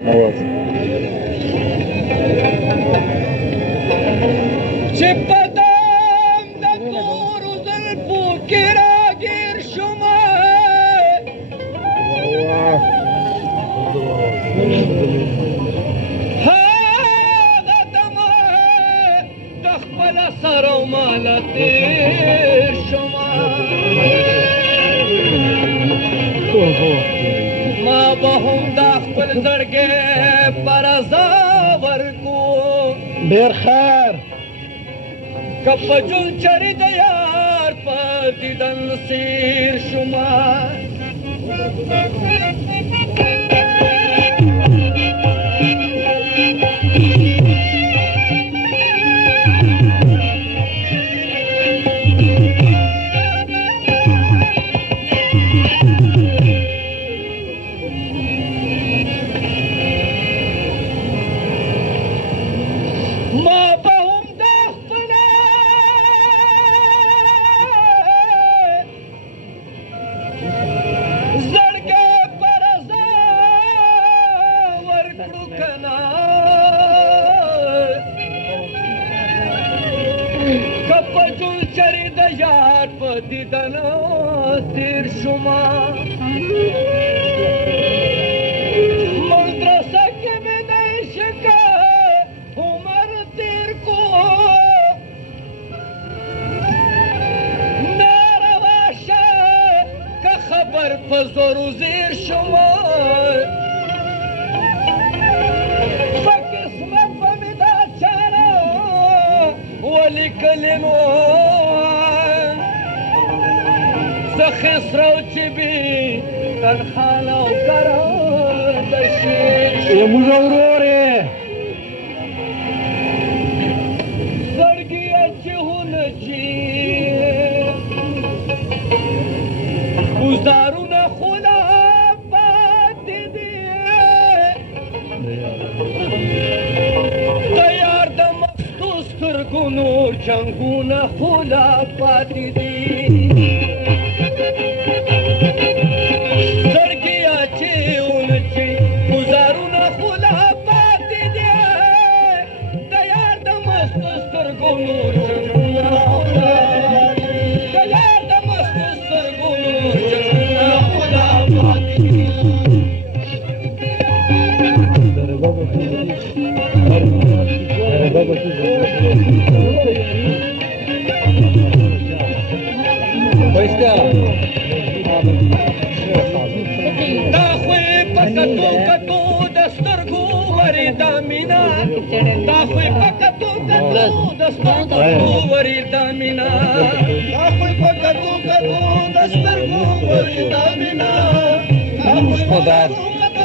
چې پدام د تورو زلفو کې راګیر شومه هغه دمه د خپله سره ماله تېر شومه ما به هم دا خپل زړګی په رضا ورکوم ډېر خیر که په جل چرې د یار په دیدن سیر شومه دیدن تیر شما مدرسه کې مې نشکه عمر تیر کو ناروا شه که خبر په زور و زیر شما په قسمت به مې دا چاره ولیکلې نو خسرو چې بي تنخانه او کران د شیر زموږ ورورې زړګي اچهونه چې ګزارونه خو لا پاتې دي د یار د مستو سترګو نور جنګونه خو لا پاتې دي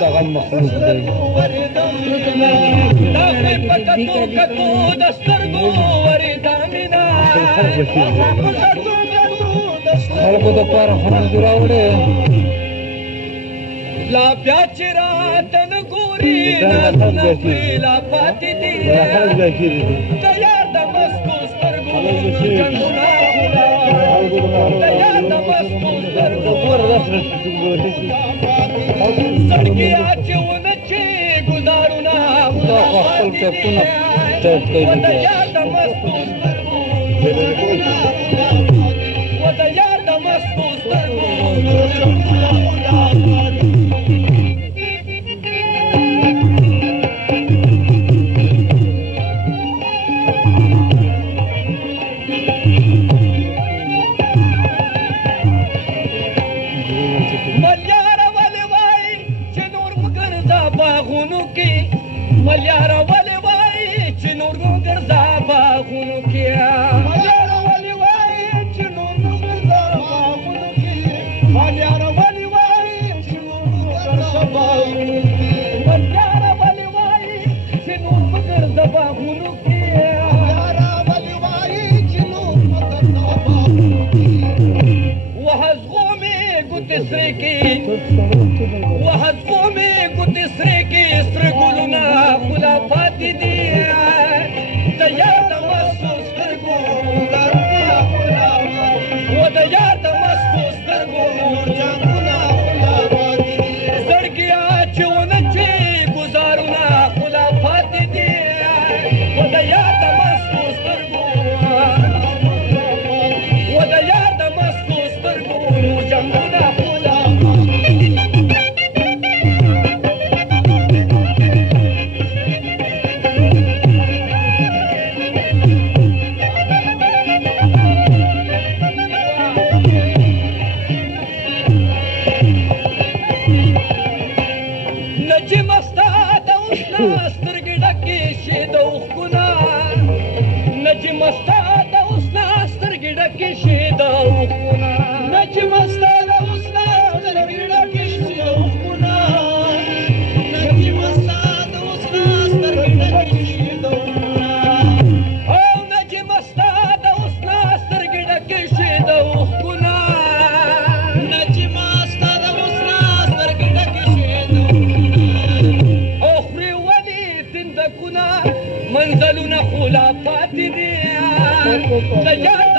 دغه مخلوق دی دا خو په کتو د سترګو ورېده مینه خلکو دپاره خو موږ راوړې لا بیا چې راته نه ګوري نازونه پرې لا پاتې دي د یار د مستو سترګو جنګونه د یار د مستو سترګو زړګي اچونه چې ګزارونه خپل کپونه د یار د مستو سترګو و د یار د مستو سترګو ملیاره ولې وایي چې نور مو ګرځا باغونو کې ملیاره ولې وایي چې نور مو ګرځا باغونو کې ملیاره ولې وایي چې نور مو ګرځا باغونو کې ملیاره ولې وایي چې نور مو ګرځا باغونو کې ملیاره ولې وایي چې نور مو ګرځا باغونو کې وحزغو مې ګوتې سرې کې وحزغو مې ګوتې سرې کې سره ګلونه خلا پاتې دي د یار د مستو سترګو و د یار د مستو سترګو جنګونه خلا پاتې دي زړګي اچونه چې ګزار اوسنا سترګې ډکې شي د اوښکونه نجمه ستا د اوسنا سترګې ډکې شي د اوښکونه نجمه ستا د اوسنا سترګې ډکې شي د اوښکونه نجمه ستا د اوسنا سترګې ډکې شي د اوښکونه او نجمه ستا د اوسنا سترګې ډکې شي د اوښکونه نجمه ستا د اوسنا سترګې ډکې شي د اوښکونه او خوري ولې فندقونه منزلونه خو لا پاتې دي د یاد